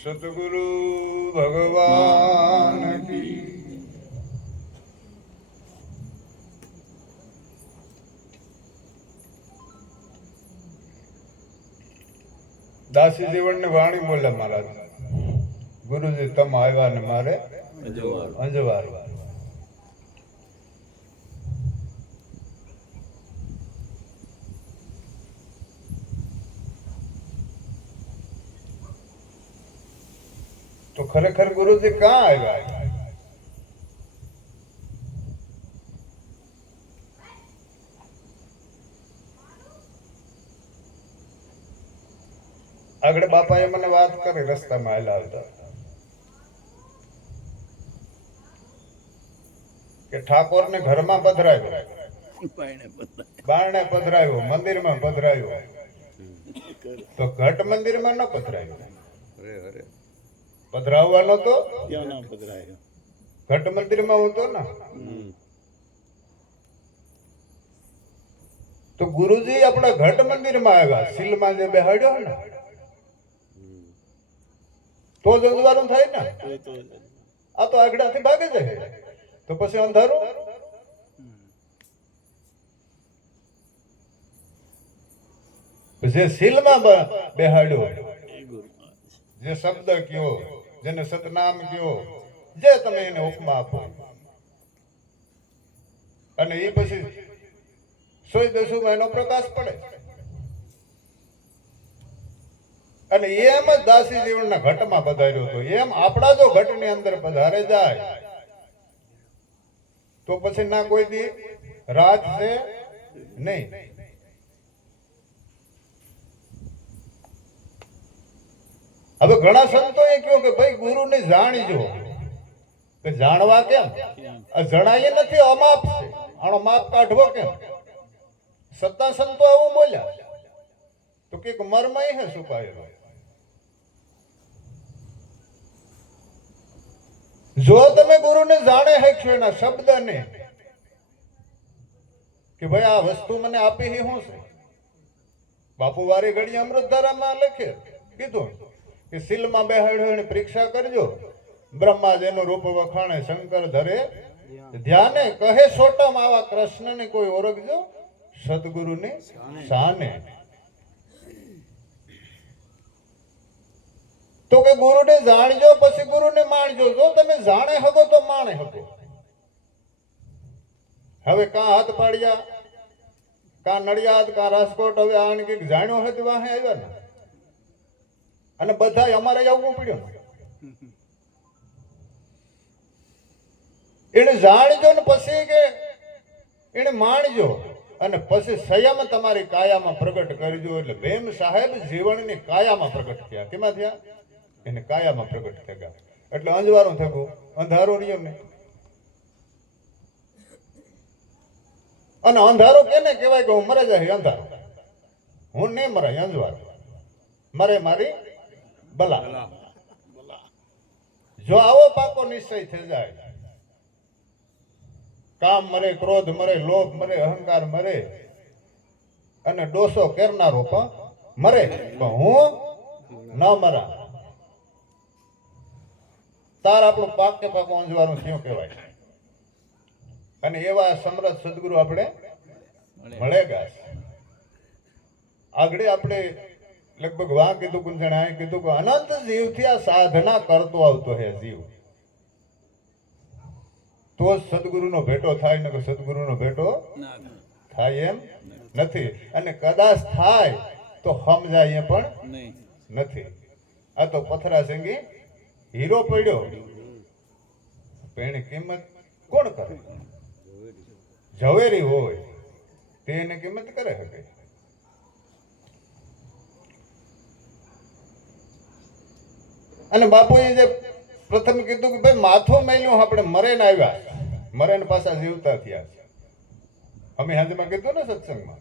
સતગુરુ ભગવાન કી દાસી જીવન ની વાણી બોલે મહારાજ, ગુરુજી તમ આવ્યા ને મારે અંજવાર. તો ખરેખર ગુરુજી ક્યાં આવ્યા? આગળ બાપાએ મને વાત કરી રસ્તામાં આવેલા હતા કે ઠાકોર ને ઘરમાં પધરાવ્યો, બારણે પધરાવ્યો, મંદિરમાં પધરાવ્યો, તો ઘટ મંદિરમાં ન પધરાવ્યો. પધરાવવાનો તો ઘટ મંદિરમાં હતો ને. તો ગુરુજી આપણા ઘટ મંદિરમાં આવ્યા, શીલમાં જે બેહાડ્યો ને તો જ અંધારું થાય ને. આ તો આગળથી ભાગે જાય તો પછી અંધારું. જે શીલમાં બેહાડ્યો, જે શબ્દ કયો, જેને સતનામ કયો, જે તમે એને ઉપમા આપો, અને એ પછી 100-200 એનો પ્રકાશ પડે. અને એમ જ દાસી જીવનના ઘટમાં પધાર્યો હતો. એમ આપણા જો ઘટની અંદર પધારે જાય તો પછી ના કોઈ દી રાત છે નહીં. હવે ઘણા સંતોએ કહ્યું કે ભાઈ ગુરુને જાણીજો. કે જાણવા કેમ? જણાય નથી, અમાપ છે, આનો માપ કાઢવો કેમ? સત્તા સંતો આવું બોલ્યા તો કે મર્મ હે છુપાયેલો. જો તમે ગુરુને જાણે હકશો એના શબ્દને કે ભાઈ આ વસ્તુ મને આપી શું છે. બાપુ વારી ઘડી અમૃતધારામાં લખે કીધું કે શીલમાં બેહાડ્યો એની પરીક્ષા કરજો. બ્રહ્મા જેનું રૂપ વખાણે શંકર ધરે ધ્યાને, કહે સોટમ આવા કૃષ્ણને કોઈ ઓળખજો સદગુરુને શાને. તો કે ગુરુને જાણજો પછી ગુરુને માણજો. જો તમે જાણે હગો તો માણે હગો. હવે કાં હાથ પાડ્યા, કાં નડિયાદ, કાં રાજકોટ, હવે આને કઈક જાણ્યો હોય તો વાહે આવ્યા ને. અને બધા અમારે આવવું પડ્યું. એને જાણજો ને પછી કે એને માણજો, અને પછી સંયમ તમારી કાયામાં પ્રગટ કરજો. એટલે ભીમ સાહેબ જીવનની કાયામાં પ્રગટ થયા. કેમાં થયા? એને કાયામાં પ્રગટ થયા. એટલે અંજવારું થયું, અંધારું રહ્યું ને. અને અંધારું કેને કહેવાય કે હું મરે જાય અંધારું. હું નહીં મરાય અંજવાર, મરે મારી બલા. જો આવો પાકો નિશ્ચય થઈ જાય, કામ મરે, ક્રોધ મરે, લોભ મરે, અહંકાર મરે, અને ડોસો કરનારો પણ મરે, પણ હું ન મરા, તાર આપણું પાક કે પાકો અંજવારું થયું કહેવાય. અને એવા સમર્થ સદગુરુ આપણે મળેગા. આગળ આપણે લગભગ વાં કીધું, કુંજણે આ કીધું કે અનંત જીવથી આ સાધના કરતો આવતો હે જીવ, તો જ સદગુરુનો ભેટો થાય. ને સદગુરુનો ભેટો થાય એમ નથી. અને કદાચ થાય તો સમજાય પણ નથી. આ તો પથરા સંગી હીરો પડ્યો, એની કિંમત કોણ કરે? ઝવેરી હોય તેને કિંમત કરે શકે. અને બાપુએ જે પ્રથમ કીધું કે ભાઈ માથું મેલ્યું, આપણે મરે ને આવ્યા, મરે ને પાછા જીવતા થયા. અમે હાજમાં કીધું ને સત્સંગમાં.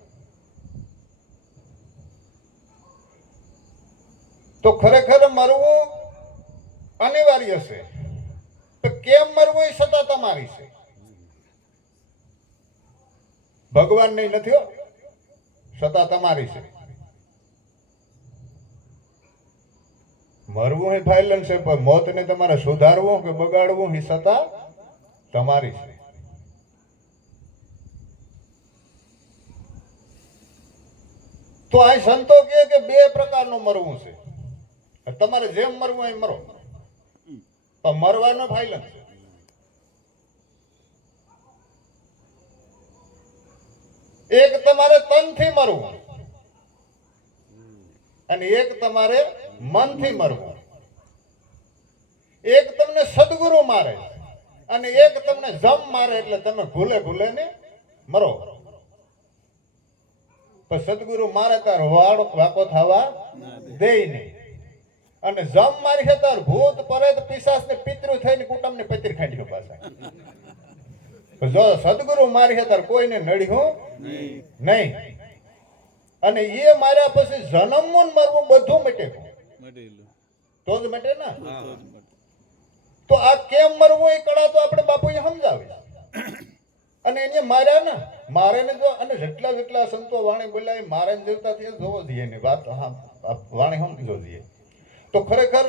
તો ખરેખર મરવું અનિવાર્ય છે. તો કેમ મરવું એ સત્તા તમારી છે, ભગવાન ની નથી. સત્તા તમારી છે. મરવું એ ફાઇલન છે, પણ મોતને તમારે સુધારવું કે બગાડવું એ સત્તા તમારી છે. તો આ સંતો કહે કે બે પ્રકારનું મરવું છે. તમારે જેમ મરવું એમ મરો, પણ મરવાનો ફાઇલન છે. એક તમારે તનથી મરવું અને એક તમારે મનથી મરવું. એક તમને સદગુરુ મારે અને એક તમને જમ મારે, એટલે તમે ભૂલે ભૂલે ને મરો. પણ સદગુરુ મારે તાર વાકો થવા દે નહીં, અને જમ મારી છે તાર ભૂત પરેત પિશાચ ને પિતૃ થઈને કુટુંબ ને પત્રી ખાંડ્યો પાછા. જો સદગુરુ મારી છે તાર કોઈને નડ્યું નહીં, અને એ માર્યા પછી જન્મવું મરવું બધું મટે તો જ મટે ને. તો આ કેમ મરવું એ કળા તો આપણે બાપુએ સમજાવી, અને એને માર્યા ને મારે ને જો, અને જેટલા જેટલા સંતો વાણી બોલ્યા મારે ને દેવતા થી જોવો જોઈએ ને વાત. હા, વાણી સમજો જોઈએ. તો ખરેખર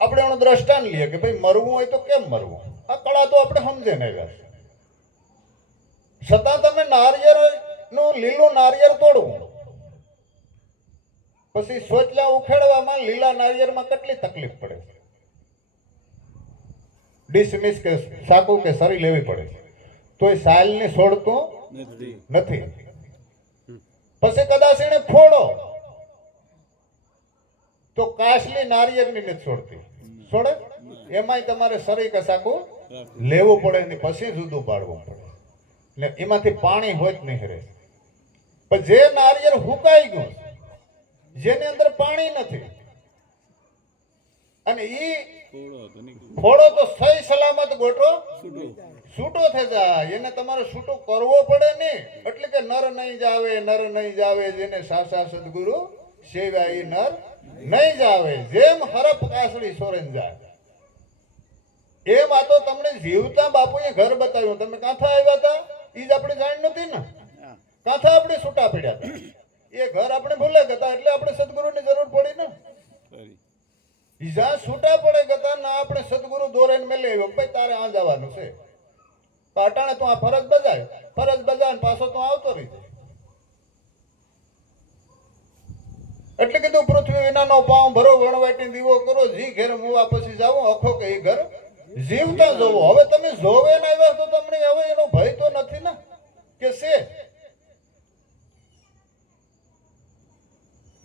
આપણે એનો દ્રષ્ટાંત લઈએ કે ભાઈ મરવું હોય તો કેમ મરવું, આ કળા તો આપણે સમજે ને આવ્યા છે. છતાં તમે નારિયેળ નું લીલું નારિયેળ તોડવું, પછી સોચલા ઉખેડવામાં લીલા નારિયેળમાં કેટલી તકલીફ પડે છે. ડિસમિસ કે સાકુ કે સરી લેવી પડે છે, તો એ સાલ ને છોડતું નથી. પછી કદાચ એને ફોડો તો કાશલી નારિયેળની નથી છોડતી, છોડે? એમાંય તમારે સરી કે સાકુ લેવું પડે ને પછી જુદું પાડવું પડે, ને એમાંથી પાણી હોય જ નહીં રહે. પણ જે નારિયેળ હુકાઈ ગયું, જેની અંદર પાણી નથી, અને ઈ ફોડો તો સહી સલામત ગોટો છૂટો થઈ જાય. એને તમારે છૂટો કરવો પડે ને, એટલે કે નર નહીં જાવે, નર નહીં જાવે, જેને સાસા સદગુરુ સેવા ઈ નર નહીં જાવે. જેમ હરપ કાસડી સોરેન જાય, એમ આ તો તમને જીવતા બાપુએ ઘર બતાવ્યું. તમે કાંથા આવ્યા હતા ઈ જ આપણે જાણ નથી ને, કાંથા આપણે છૂટા પડ્યા હતા, એ ઘર આપણે ભૂલે ગયા એટલે આપણે સદગુરુની જરૂર પડી ને. જ્યાં છૂટા પડે ગતા ના આપણે સદગુરુ દોરેને મેલે આવ્યો, ભાઈ તારે આ જવાનું છે, પાટાણે તું આ ફરજ બજાય, ફરજ બજાય પાછો તું આવતો રહી જાય. એટલે કીધું પૃથ્વી વિનાનો પાવ ભરો, વણવાટી દીવો કરો, જી ઘેર મુવા પછી જાવ, અખો કે એ ઘર જીવતા જોવો. હવે તમે જોવે ને આવ્યા તો તમને હવે એનો ભય તો નથી ને, કે છે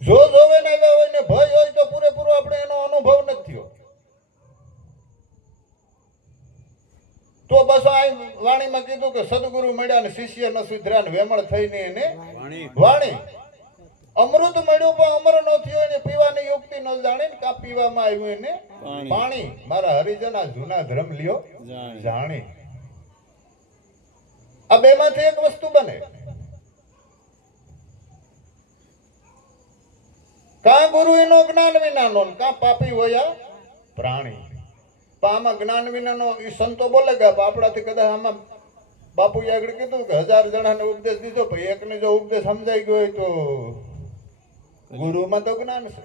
જો જોવે ને આવ્યા હોય ને ભય હોય તો પૂરેપૂરો આપણે એનો અનુભવ નથી થયો. તો બસ આ વાણીમાં કીધું કે સદગુરુ મળ્યા ને શિષ્ય ન સુધર્યા ને વેમળ થઈને એને વાણી અમૃત મળ્યું પણ અમર ન થયો, એને પીવાની યુક્તિ ન જાણે ને કા પીવામાં આવ્યું એને પાણી. મારા હરિજન આ જૂના ધર્મ લ્યો જાણી. આ બે માંથી એક વસ્તુ બને, કા ગુરુ એનો જ્ઞાન વિનાનો, કા પાપી હોય પ્રાણી. આમાં જ્ઞાન વિનાનો એ સંતો બોલે ગયા, આપણાથી કદાચ આમાં બાપુએ આગળ કીધું કે 1000 જણાને ઉપદેશ દીધો, પણ એકને જો ઉપદેશ સમજાઈ ગયો હોય તો ગુરુમાં તો જ્ઞાન છે.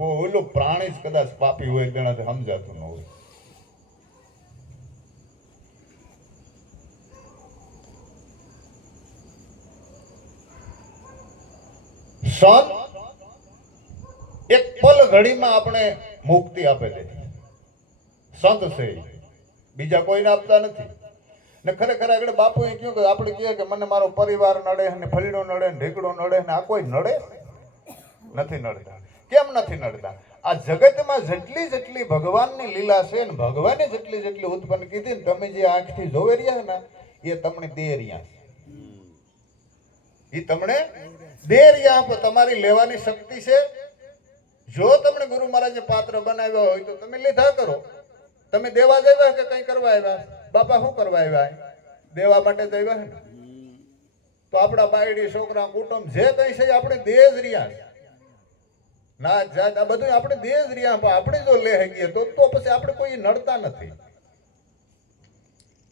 ઓલું પ્રાણી જ કદાચ પાપી હોય તેનાથી સમજાતું ન હોય. સંત એક પલ ઘડીમાં આપણે મુક્તિ આપે છે. સંત છે બીજા કોઈને આપતા નથી. ને ખરેખર આગળ બાપુએ કહ્યું કે આપણે કહીએ કે મને મારો પરિવાર નડે ને ફલીડો નડે ને ઢીકડો નડે ને આ કોઈ નડે નથી નડતા. કેમ નથી નડતા? આ જગતમાં જેટલી જેટલી ભગવાનની લીલા છે ને ભગવાને જેટલી જેટલી ઉત્પન્ન કીધી ને તમે જે આંખથી જોવે રહ્યા ને એ તમને દે રહ્યા છે. એ તમને દે રહ્યા, તમારી લેવાની શક્તિ છે. જો તમને ગુરુ મહારાજે પાત્ર બનાવ્યા હોય તો તમે લીધા કરો. તમે દેવા જ આવ્યા કે કઈ કરવા આવ્યા? બાપા શું કરવા આવ્યા? દેવા માટે જ આવ્યા ને. તો આપણા બાયડી છોકરા કુટુંબ જે કઈ છે આપણે દે જ રહ્યા ના જાત આ બધું આપણે દે જ રહ્યા. પણ આપણે જો લે ગઈએ તો પછી આપણે કોઈ નડતા નથી.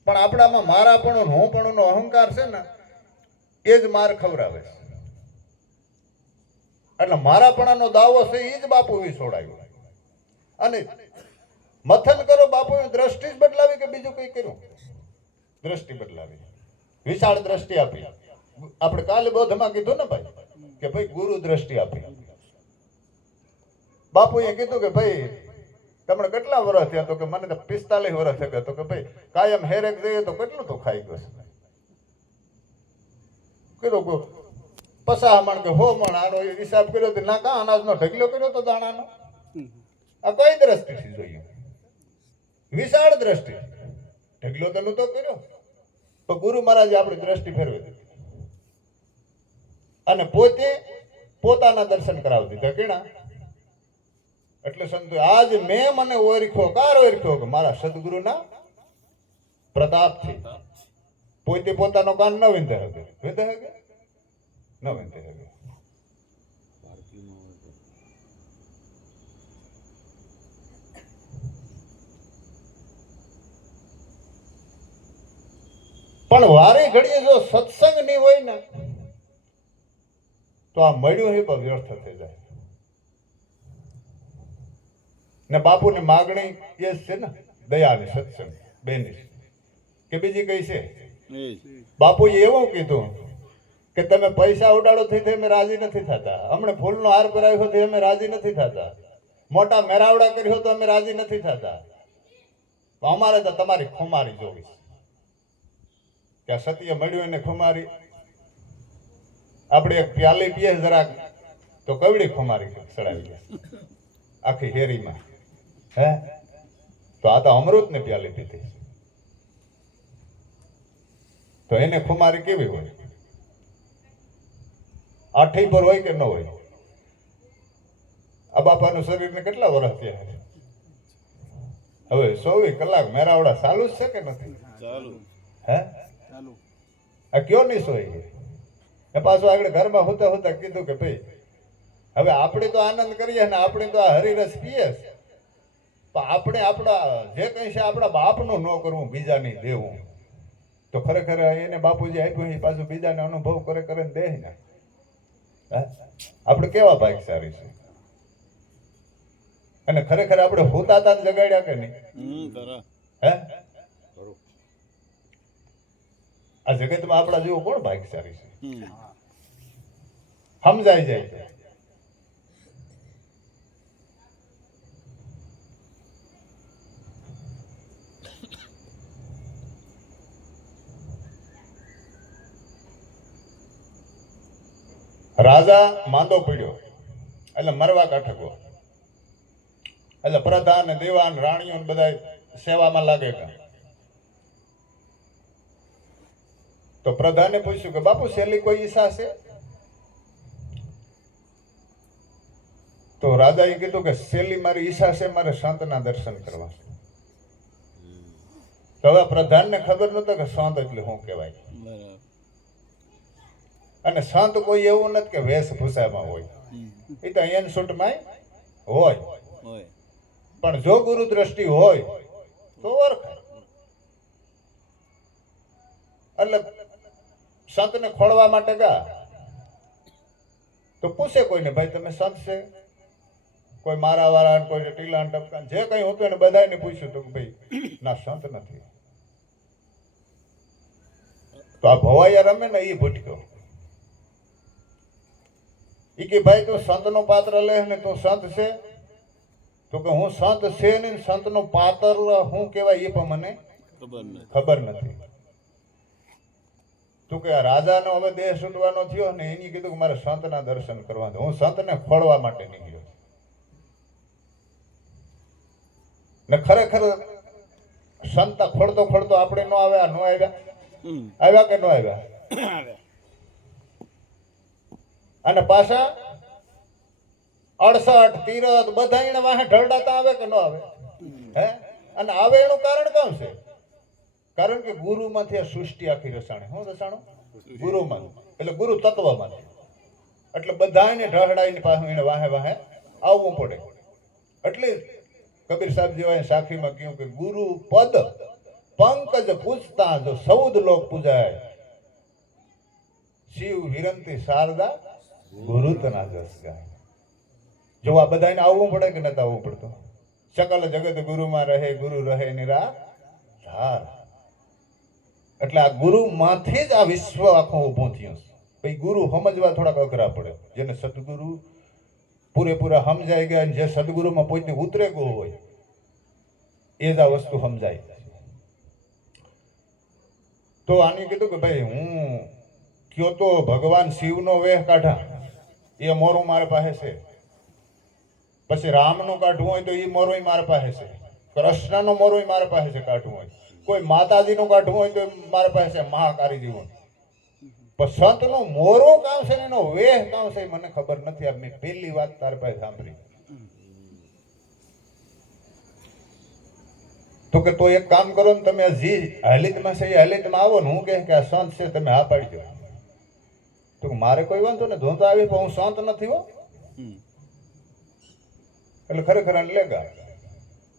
પણ આપણામાં મારાપણું હોપણું નો અહંકાર છે ને એ જ માર ખવડાવે છે. એટલે મારાપણાનો દાવો છે એ જ બાપુ છોડાયો. અને મથન કરો બાપુએ દ્રષ્ટિ જ બદલાવી કે બીજું કઈ કર્યું? દ્રષ્ટિ બદલાવી, વિશાળ દ્રષ્ટિ આપી. આપણે કાલે બોધમાં કીધું ને ભાઈ કે ભાઈ ગુરુ દ્રષ્ટિ આપી. બાપુએ કીધું કે ભાઈ તમને કેટલા વર્ષ થયા? તો કે મને તો 45 વર્ષ થયા. તો કે ભાઈ કાયમ હેરેક જઈએ તો કેટલું તો ખાઈ ગયો છે? કીધું 50 મણ કે 100 મણ. આનો હિસાબ કર્યો તો ના કા અનાજનો ઢગલો કર્યો તો દાણાનો. આ કઈ દ્રષ્ટિથી જોઈએ? વિશાળ દ્રષ્ટિ. ઢગલો તો નતો કર્યો, તો ગુરુ મહારાજે આપણી દ્રષ્ટિ ફેરવી દીધી અને પોતે પોતાના દર્શન કરાવી દીધા. કેણા? એટલે સંતો આજ મેં મને ઓળખ્યો. કાર ઓળખ્યો? કે મારા સદગુરુના પ્રતાપથી. પોતે પોતાનો કાન ન વિંધે હકે. વિંધે હકે? ન વિંધે હકે. પણ વારે ઘડીએ જો સત્સંગ નહીં હોય ને તો આ મળ્યું એ પણ વ્યર્થ થઈ જાય. ને બાપુની માગણી એ જ છે ને, દયાની, સત્સંગ બેની કે બીજી કઈ છે? બાપુએ એવું કીધું કે તમે પૈસા ઉડાડો થઈ અમે રાજી નથી થતા. હમણાં ફૂલનો હાર કરાવ્યો તો અમે રાજી નથી થતા. મોટા મેરાવડા કર્યો તો અમે રાજી નથી થતા. અમારે તો તમારી ખુમારી જોવી કે આ સત્ય મળ્યું એને ખુમારી. આપણે એક પ્યાલી પીએ જરાક તો કવડી ખુમારી ચડાવી દે આખી હેરીમાં. હે તો આ તો અમૃત ને પ્યાલી પીધી, તો એને ખુમારી કેવી હોય? આઠી પર હોય કે ન હોય? આ બાપાનું શરીરને કેટલા વર્ષ થયા? હવે 24 કલાક મેરાવડા ચાલુ જ છે કે નથી ચાલુ? હે આ કયો નહીં સોય? એ પાછું આગળ ઘરમાં હોતા હોતા કીધું કે ભાઈ હવે આપણે તો આનંદ કરીએ ને આપણે તો આ હરિરસ પીએ, તો આપણે આપણા જે કઈ છે આપણા બાપનું ન કરવું, બીજાની દેવું. તો ખરેખર એને બાપુજી આપ્યું એ પાછું બીજાને અનુભવ કરે કરે ને દે ને. આપણે કેવા ભાગ્યશાળી છે. અને ખરેખર આપણે હોતા હતા જગાડ્યા કે નહીં? હે આ જગતમાં આપણા જેવો કોણ ભાગ્યશાળી છે? સમજાઈ જાય. રાજા માંદો પડ્યો એટલે મરવા કાઠકો. એટલે પ્રધાન દેવાન રાણીઓ બધા સેવામાં લાગે. તો પ્રધાને પૂછ્યું કે બાપુ શેલી કોઈ ઈચ્છા છે? તો રાજાએ કીધું કે શેલી મારી ઈચ્છા છે, મારે સંતના દર્શન કરવા. તો હવે પ્રધાનને ખબર નતો કે સંત એટલે શું કહેવાય. અને સંત કોઈ એવું નથી કે વેશભૂષામાં હોય, એ તો એન સૂટમાં હોય. પણ જો ગુરુ દ્રષ્ટિ હોય તો ઓળખાય. એટલે સંતને ખોળવા માટે ગા તો પૂછે કોઈને, ભાઈ તમે સંત છે? કોઈ મારા વાળા, કોઈ ટીલા ટપકા જે કઈ હતું એને બધાને પૂછ્યું તો ભાઈ ના સંત નથી. તો આ ભવાયા રમે ને એ ભૂટક્યો. ઈ કે ભાઈ તું સંતનો પાત્ર લે ને તું સંત છે? તો કે હું સંત છે ને સંતનો પાત્ર શું કહેવાય એ પણ મને ખબર નથી. તું કે રાજાનો હવે દેહ છૂટવાનો થયો ને એની કીધું કે મારે સંતના દર્શન કરવા, હું સંતને ખોળવા માટે નીકળ્યો. ને ખરેખર સંત ખોળતો ખોળતો આપણે નો આવ્યા? નો આવ્યા? આવ્યા કે નો આવ્યા? અને પાછા 68 તીરથ બધા એને વાહે ઢળડાતા આવે કે ન આવે? હે અને આવે એનું કારણ કોણ છે? કારણ કે ગુરુમાંથી આ સૃષ્ટિ આખી રસાણે. શું રસાણું? ગુરુમાં. એટલે ગુરુ તત્વમાં. એટલે બધાને ઢળડાઈને પાછું એને વાહે વાહે આવવું પડે. એટલે કબીર સાહેબ જેવા સાખીમાં કહ્યું કે ગુરુ પદ પંકજ પૂજતા જો 14 લોક પૂજાય, શિવ વિરંતી શારદા ગુરુ તના જસ ગાય. જો આ બધાને આવવું પડે કે નથી આવવું પડતું? સકલ જગત ગુરુમાં રહે, ગુરુ રહે નિરાધાર. એટલે આ ગુરુ માંથી જ આ વિશ્વ આખું ઊભું થયું. પછી ગુરુ સમજવા થોડાક અઘરા પડે. જેને સદગુરુ પૂરેપૂરા સમજાઈ ગયા, જે સદગુરુમાં પોતે ઉતરે ગયો હોય એ જ આ વસ્તુ સમજાય. તો આની કીધું કે ભાઈ હું કયો તો ભગવાન શિવનો વેહ કાઢા, એ મોરું મારા પાસે છે. પછી રામનું કાઢવું હોય તો એ મોરું મારા પાસે છે. કૃષ્ણનો મોરું મારા પાસે છે કાઢવું હોય. કોઈ માતાજીનું કાઢવું હોય તો મારા પાસે છે મહાકાળી જીવન. પણ સંતનું મોરું કામ છે ને એનો વેહ કામ છે મને ખબર નથી. આ મેં પહેલી વાત તારી પાસે સાંભળી. તો કે તો એક કામ કરો ને, તમે જી હાલિતમાં છે એ હાલિતમાં આવો ને, હું કહે કે આ સંત છે તમે હા પાડી દો. તો મારે કોઈ વાંધો ને, ધોતા આવી પણ હું સંત નથી હો. એટલે ખરેખર લેગા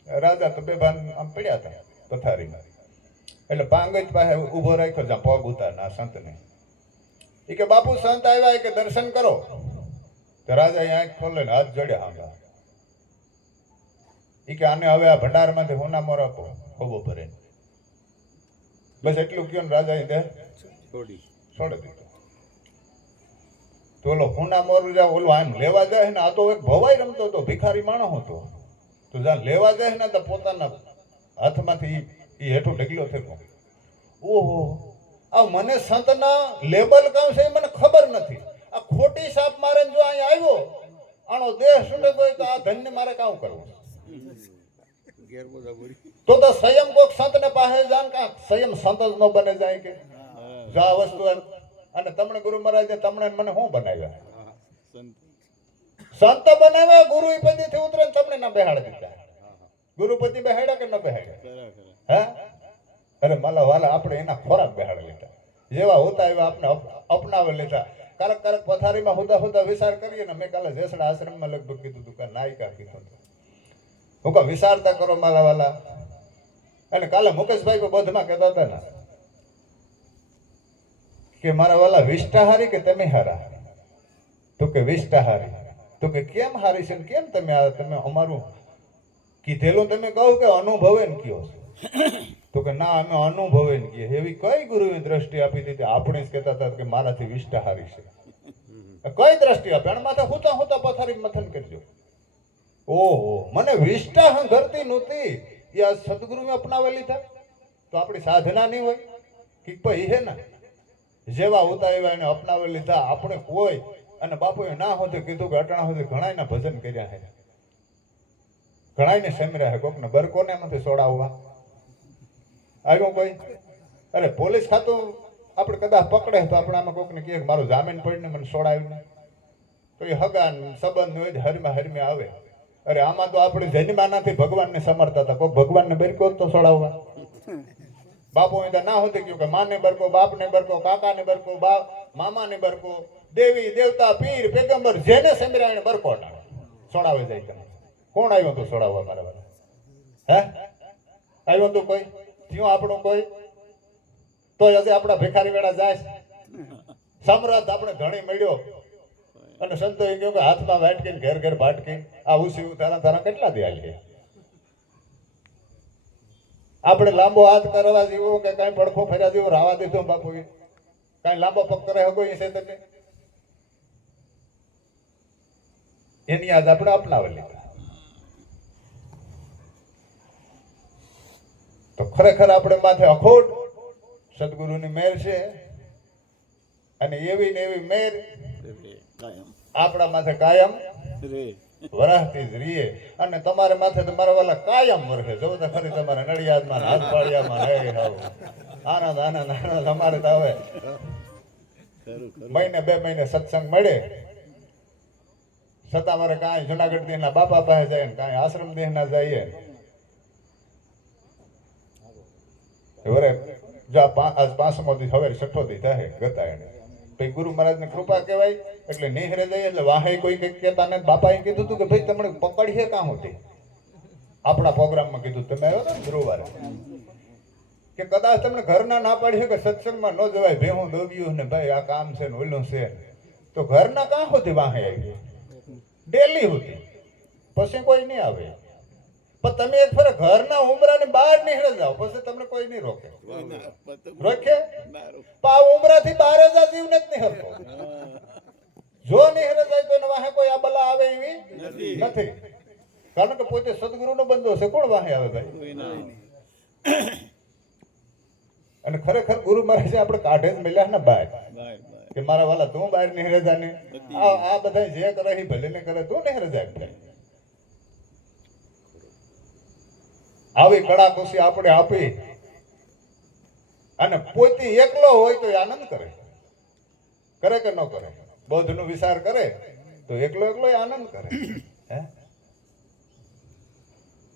રાજા તો બે ભાન આમ પડ્યા હતા પથારીમાં. એટલે પાંગજ પાસે ઉભો રાખ્યો, જ્યાં પગ ઉતારના સંતને. એ કે બાપુ સંત આવ્યા, કે દર્શન કરો. તો રાજા આંખ ખોલે ને હાથ જોડ્યા આંબા. એ કે આને હવે આ ભંડારમાંથી હોના મોર આપો, ખોબો ભરે. બસ એટલું કયો ને રાજા દેહ છોડી દીધો. તો ઓલો હોના મોર ઓલો આમ લેવા જાય ને, આ તો એક ભવાઈ રમતો હતો, ભિખારી માણસ હતો. તો જ્યાં લેવા જાય ને તો પોતાના હાથમાંથી એ હેઠો ઢગલો થયો. ઓહો, આ મને સંતના લેબલ કામ છે એ મને ખબર નથી. આ ખોટી સાપ મારે જો અહીંયા આવ્યો, આનો દેહ સુને કોઈ તો આ ધન્ય મારે કામ કરવું. તો સંયમ કોક સંત ને પાસે જાન કા સંયમ સંત જ ન બને જાય કે આ વસ્તુ. અને તમને ગુરુ મહારાજ તમને મને શું બનાવ્યા? સંત બનાવ્યા. ગુરુ પતિ થી ઉતરે તમને ના બેહાડ દીધા. ગુરુપતિ બેહાડ્યા કે ન બેહાડ્યા? હે, અરે માલા વાલા આપણે એના ખોરાક બેહાડ લીધા. જેવા હોતા એવા આપણે અપનાવી લીધા. કારક કારક પથારીમાં હોતા હોતા વિચાર કરીએ ને. મેં કાલે જેસડા આશ્રમમાં લગભગ કીધું હતું કે નાયકા કીધું હું કા વિચારતા કરો માલા વાલા. અને કાલે મુકેશભાઈ કો બધમાં કહેતા હતા ને કે મારા વાલા વિષ્ટા હારી કે તમે હારા? તો કે વિષ્ટા હારી. તો કે કેમ હારી છે? કેમ તમે અમારું કીધેલું તમે કહો કે અનુભવે ને કયો? તો કે ના, અમે અનુભવે ને કહીએ. એવી કઈ ગુરુએ દ્રષ્ટિ આપી દીધી? આપણે જ કહેતા હતા કે મારાથી વિષ્ટા હારી છે. કઈ દ્રષ્ટિ આપે? અને માથે હોતા હોતા પથારી મથન કરજો. ઓહો, મને વિષ્ટા હંગરતી નહોતી. એ આ સદગુરુએ અપનાવી લીધા. તો આપણી સાધના નહીં હોય કે ભાઈ હે ને જેવા હોતા એવા એને અપનાવી લીધા. આપણે કોઈ અને બાપુએ ના હોતે કીધું કે અટાણા હોતે ઘણાયના ભજન કર્યા છે, ઘણાયને સમર્યા છે. કોકને બરકોને નથી છોડાવવા આવ્યું કોઈ. અરે પોલીસ ખાતું આપણે કદાચ પકડે તો આપણે આમાં કોકને કહે મારો જામીન પડીને મને છોડાવ્યું, તો એ હગા સંબંધ હોય જ હરમાં હરમે આવે. અરે આમાં તો આપણે જન્માનાથી ભગવાનને સમર્થતા હતા. કોઈ ભગવાનને બરકો તો છોડાવવા. બાપુ ના હોતી કહ્યું કે માને બરકો, બાપને બરકો, કાકાને બરકો, મામાને બરકો, દેવી દેવતા પીર પેગમ્બર જેને સમર્યા એને બરકો છોડાવે જાય. તમે કોણ આવ્યું તું છોડાવવા મારા વાળા? હે, આવ્યું તું કોઈ? થયું આપણું કોઈ? તો હજી આપણા ભિખારી વેળા જાય. સમરથ આપણે ઘણી મળ્યો અને સંતો એ કહ્યું કે હાથમાં વાટકીને ઘેર ઘેર ભાટકી આ ઉસી તારા તારા કેટલા દે આલી? આપણે લાંબો હાથ કરવા જેવો કે કઈ પડખો ફર્યા જેવો રાવા દીધો બાપુએ? કઈ લાંબો પગ કરે હગો એ છે તમે? એની યાદ આપણે અપનાવી લીધા. તો ખરેખર આપણે માથે અખોટ સદગુરુની મેર છે. અને એવી ને એવી મેર આપણા માથે કાયમ વરાહતી જ રહીએ. અને તમારે માથે તમારા વાલા કાયમ વરસે. જો તો ખરી તમારે નડિયાદમાં હાથપાળિયામાં આનંદ આનંદ આનંદ. અમારે તો હવે મહિને 2 મહિને સત્સંગ મળે છતાં મારે કાંઈ જુનાગઢ દેહના બાપા પાસે જાય ને કાંઈ આશ્રમ દેહના જઈએ. વરે જો આજ 5મો દી હવે 6ઠો દી થાય ગતા એને પછી ગુરુ મહારાજ ની કૃપા કહેવાય. એટલે નિહરે જઈએ એટલે વાહે કોઈ કઈક કહેતા ને. બાપાએ કીધું હતું કે ભાઈ તમને પકડીએ કાં હતી? આપણા પ્રોગ્રામમાં કીધું તમે આવ્યો ને ગુરુવારે કે કદાચ તમને ઘરના ના પાડીએ કે સત્સંગમાં ન જવાય, ભેહું દોગ્યું ને ભાઈ આ કામ છે ને ઓલું છે, તો ઘરના કાં હોતી વાહે આવી ડેલી હોતી, પછી કોઈ નહીં આવે. પણ તમે એક ફરે ઘરના ઉમરાની બહાર નીકળે જાઓ, પછી તમને કોઈ નહીં રોકે. રોકે પા ઉમરાથી બહાર જ આ જીવને જ નહીં હરતો. જો નીકળે જાય તો એને વાહે કોઈ આ બલા આવે એવી નથી. કારણ કે પોતે સદગુરુનો બંધો છે, કોણ વાહે આવે ભાઈ? અને ખરેખર ગુરુ મહારાજે આપણે કાઢે જ મળ્યા ને બહાર કે મારા વાલા તું બહાર નીકળે જા ને, આ બધા જે કરે એ ભલે ને કરે, તું નીકળે જાય. આવી કળા ખુશી આપણે આપી અને પોતે એકલો હોય તો આનંદ કરે. કરે કે ન કરે? બૌદ્ધ નો વિચાર કરે તો એકલો એકલો આનંદ કરે. હે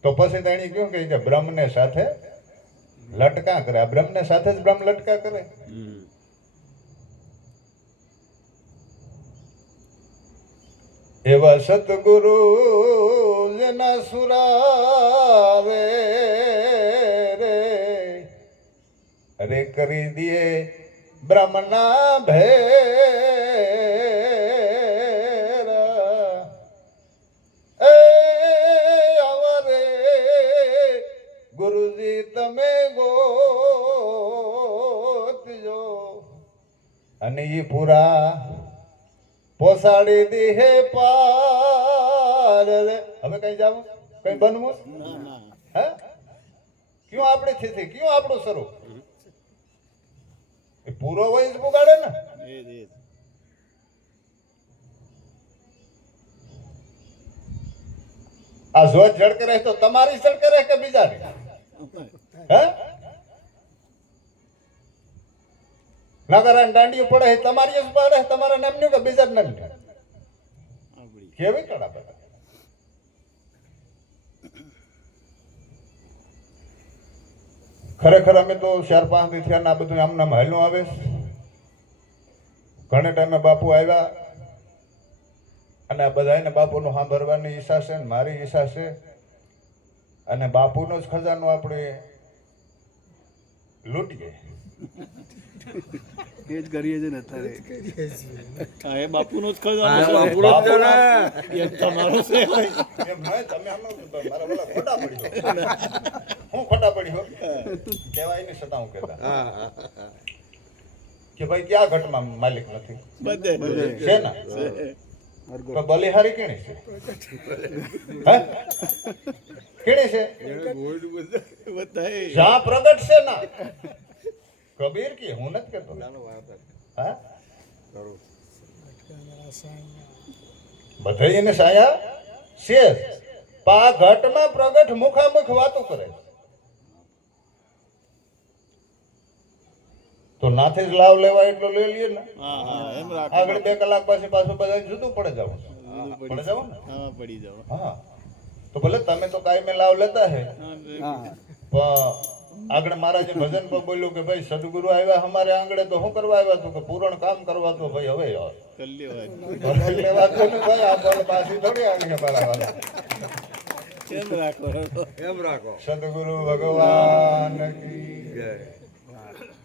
તો પછી તેણી કહ્યું કે બ્રહ્મ ને સાથે લટકા કરે. આ બ્રહ્મ ને સાથે જ બ્રહ્મ લટકા કરે. એવા સતગુરુ જેના સુરાવે રે અરે કરી દિયે બ્રહ્મના ભેરા એ આવરે ગુરુજી તમે ગોતજો અને એ પૂરા પોસાડી દી હે પાર. હવે કઈ જાવું, કઈ બનવું? હે ક્યું આપણે થી ક્યું આપણું સ્વરૂપ એ પૂરો હોય જ બગાડે ને. આ જોત ઝડકે રહે તો તમારી ઝડકે રહે કે બીજાની? હે નગરા દાંડીઓ પડે તમારી જ પડે, તમારા નામની કે બીજા નામની? કેવી કળા બધા. ખરેખર અમે તો 4-5 દી થયા આ બધું આમ નામ હાલ્યું આવે. ઘણે ટાઈમે બાપુ આવ્યા અને આ બધાને બાપુનું સાંભળવાની ઈચ્છા છે, મારી ઈચ્છા છે. અને બાપુનો જ ખજાનો આપણે લૂંટીએ એ જ કરીએ છે ને અત્યારે. હા, એ બાપુનો જ ખજાનો છે. એ તમારો છે. એમ નહીં, તમે આમાં મારા બોલા ખોટા પડી હું ખોટા પડી હો કહેવાય નહીં છતાં હું કહેતા કે ભાઈ ક્યાં ઘટમાં માલિક નથી? બધે છે ને. તો બલિહારી કેણી છે? હે કેણી છે? જ્યાં પ્રગટ છે ના કબીર કી હું નથી કહેતો. હા બધા એને સાયા છે. પા ઘટમાં પ્રગટ મુખામુખ વાતો કરે તો નાથે જ લાવ લેવા એટલો લઈ લઈએ ને. આગળ 2 કલાક પછી પાછું બધા જુદું પડે જવું પડે જવું ને. પડી જાવ. હા તો ભલે તમે તો કાયમે લાવ લેતા હે, પણ આગળ મારા જે ભજન પર બોલ્યું કે ભાઈ સદગુરુ આવ્યા અમારે આંગળે તો શું કરવા આવ્યા? તો કે પૂરણ કામ કરવા. તો ભાઈ હવે લેવા તો ને ભાઈ આપણે પાછી થોડી આવી બરાબર. એમ રાખો. એમ રાખો. સદગુરુ ભગવાન કી જય.